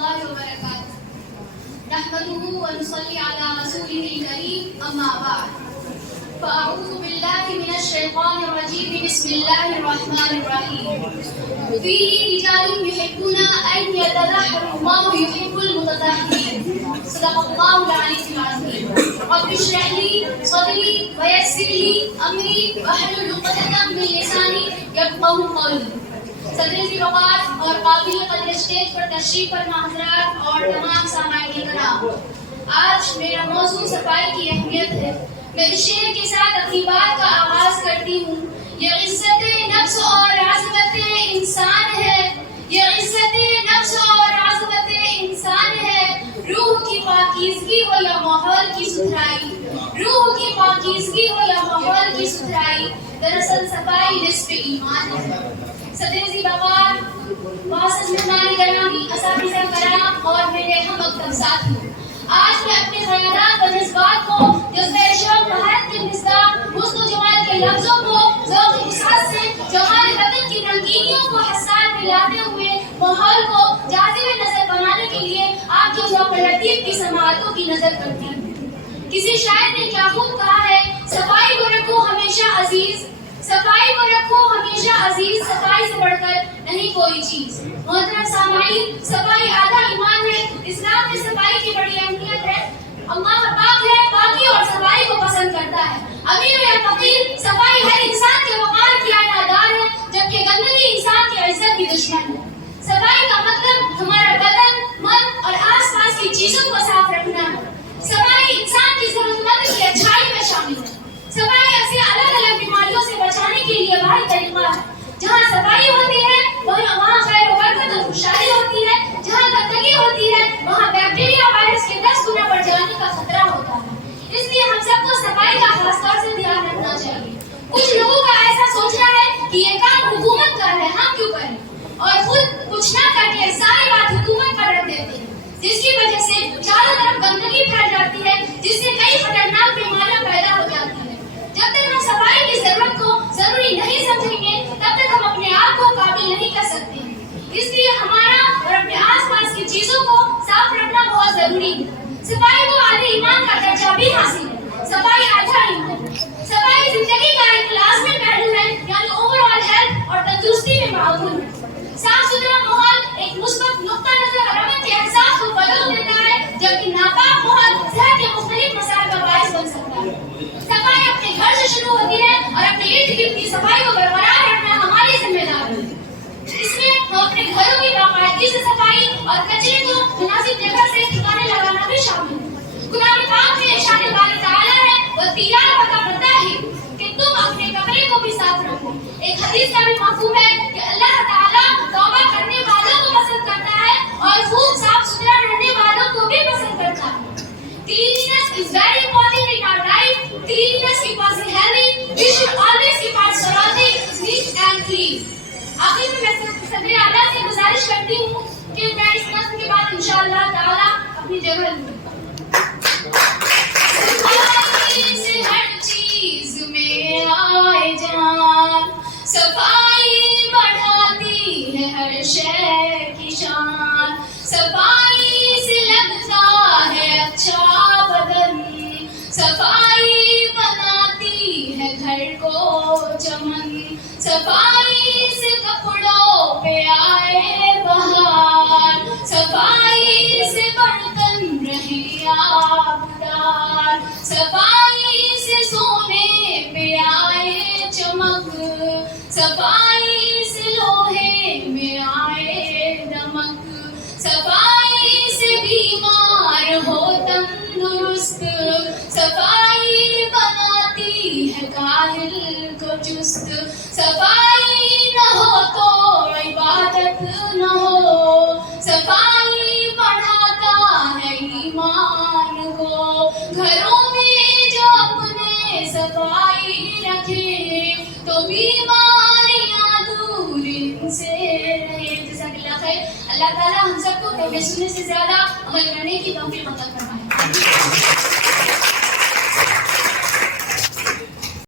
الله وبركاته. نحمده ونصلي على رسوله الكريم أما بعد. فأعوذ بالله من الشيطان الرجيم. بسم الله الرحمن الرحيم. فيه رجال يحبون أن يتطهروا والله يحب المتطهرين. صدق الله العلي العظيم. رب اشرح لي صدري ويسر لي أمري واحلل عقدة من لساني يفقهوا قولي. صدر ذی وقار اور قابل قدر اسٹیج پر تشریف فرما حضرات اور تمام سامعین کرام، آج میرا موضوع صفائی کی اہمیت ہے. میں اس شعر کے ساتھ اپنی بات کا آغاز کرتی ہوں. یہ عزت نفس اور عظمت انسان ہے، یہ عزت نفس اور عظمت انسان ہے. روح کی پاکیزگی ہو یا ماحول کی ستھرائی، روح کی پاکیزگی ہو یا ماحول کی ستھرائی، دراصل صفائی نصف ایمان ہے. صدر ذی وقار، معزز مہمان گرامی، اساتذہ کرام اور میرے ہم مکتب ساتھیوں، آج میں اپنے خیالات اور جذبات کو جذبہ شوق بہارت کے مصداق حسن و جمال کے لفظوں کو ذوق وسعت سے جمال وطن کی رنگینیوں کو حسان میں لاتے ہوئے ماحول کو جاذب نظر بنانے کے لیے آپ کے ذوق لطیف کی سماعتوں کی نظر کرتی ہوں. کسی شاعر نے کیا خوب کہا ہے، صفائی کو رکھو ہمیشہ عزیز، صفائی کو رکھو ہمیشہ عزیز، صفائی سے بڑھ کر نہیں کوئی چیز. محترم سامعین، صفائی آدھا ایمان ہے. اسلام میں صفائی کی بڑی اہمیت ہے. اللہ پاک ہے، پاکی اور صفائی کو پسند کرتا ہے. امیر یا فقیر، صفائی ہر انسان کے وقار کی اعلادار ہے، جبکہ گندگی انسان کی عزت کی دشمن ہے. صفائی کا مطلب ہمارا بدن، من اور آس پاس کی چیزوں کو صاف رکھنا ہے. صفائی انسان کی ضرورت مند کی اچھائی میں شامل ہے. صفائی ایسے الگ الگ بیماریوں سے بچانے کے لیے واحد طریقہ ہے. جہاں صفائی ہوتی ہے وہاں خیر و برکت اور خوشحالی ہوتی ہے. جہاں گندگی ہوتی ہے وہاں بیکٹیریا وائرس کے 10 گنا بڑھ جانے کا خطرہ ہوتا ہے. اس لیے ہم سب کو صفائی کا خاص طور سے دھیان رکھنا چاہیے. کچھ لوگوں کا ایسا سوچنا ہے کہ یہ کام حکومت کا ہے، ہم کیوں کریں، اور خود کچھ نہ کر کے ساری بات حکومت پر رکھ دیتے ہیں، جس کی وجہ سے چاروں طرف گندگی پھیل جاتی ہے، جس سے کئی خطرناک بیماریاں پیدا ہو جاتی ہیں. جب تک ہم صفائی کی ضرورت کو ضروری نہیں سمجھیں گے تب تک ہم اپنے آپ کو قابل نہیں کر سکتے ہیں. اس لیے ہمارا اور اپنے آس پاس کی چیزوں کو صاف رکھنا بہت ضروری ہے. صفائی کو آدھے ایمان کا درجہ بھی حاصل ہے. صفائی آدھا ایمان ہے. صفائی زندگی کا ایک لازمی پہلو ہے، یعنی اوور آل ہیلتھ اور تندرستی میں معاون ہے. صاف ستھرا ماحول ایک مثبت نقطہ نظر اور امن کے احساس کو فروغ دیتا ہے، جبکہ ناپاک ماحول صحت کے مختلف مسائل کا باعث بن سکتا ہے. صفائی اپنے گھر سے شروع ہوتی ہے اور اپنے ارد گرد کی صفائی کو برقرار رکھنا ہماری ذمہ داری ہے. اس میں ہم اپنے گھروں کی باقاعدگی سے صفائی اور کچرے کو مناسب جگہ سے ٹھکانے لگانا بھی شامل ہے. قرآن پاک میں ارشاد باری تعالیٰ ہے، وَالثِّيَابَ فَطَهِّرْ، کہ تم اپنے کپڑے کو بھی صاف رکھو. ایک حدیث کا بھی مفہوم ہے کہ اللہ تعالیٰ توبہ کرنے والوں کو پسند کرتا ہے اور خوب صاف ستھرا رہنے والوں کو بھی پسند کرتا ہے. Cleanliness is very important in our life. Cleanliness keeps us healthy. We should always keep our surroundings neat and clean. آخر میں صدر اعلیٰ سے گزارش کرتی ہوں کہ میں اس نظم کے بعد انشاءاللہ تعالیٰ اپنی جگہ لوں. صفائی سے ہر چیز میں آئے جان، صفائی بڑھاتی ہے ہر شے کی شان، صفائی سے لگتا ہے اچھا بدن، صفائی بناتی ہے گھر کو چمن، صفائی سے کپڑوں پہ آئے بہار، صفائی سے برتن رہے آبدار، صفائی سے سونے پہ آئے چمک، صفائی سے لوہے میں آئے نمک، صفائی سے بیمار ہو تندرست، صفائی بناتی ہے کاہل کو چست، صفائی نہ ہو تو عبادت نہ ہو، صفائی بڑھاتا ہے ایمان کو. گھروں میں جو اپنے صفائی رکھے تو بیماریاں دور ان سے رہے. جزاک اللہ خیر. اللہ تعالیٰ ہم سب کو سننے سے زیادہ عمل کرنے کی توفیق عطا فرمائے.